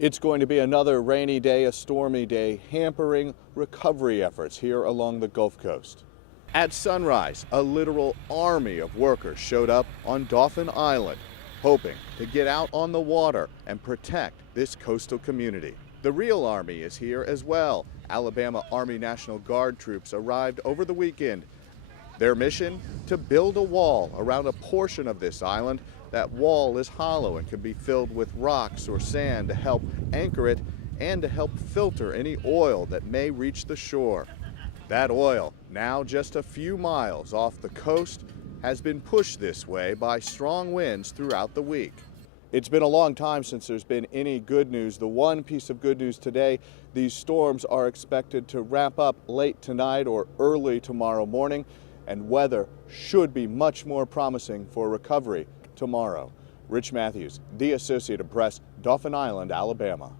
It's going to be another rainy day, a stormy day, hampering recovery efforts here along the Gulf Coast. At sunrise, a literal army of workers showed up on Dauphin Island, hoping to get out on the water and protect this coastal community. The real army is here as well. Alabama Army National Guard troops arrived over the weekend. Their mission? To build a wall around a portion of this island. That wall is hollow and can be filled with rocks or sand to help anchor it and to help filter any oil that may reach the shore. That oil, now just a few miles off the coast, has been pushed this way by strong winds throughout the week. It's been a long time since there's been any good news. The one piece of good news today, these storms are expected to wrap up late tonight or early tomorrow morning, and weather should be much more promising for recovery tomorrow. Rich Matthews, The Associated Press, Dauphin Island, Alabama.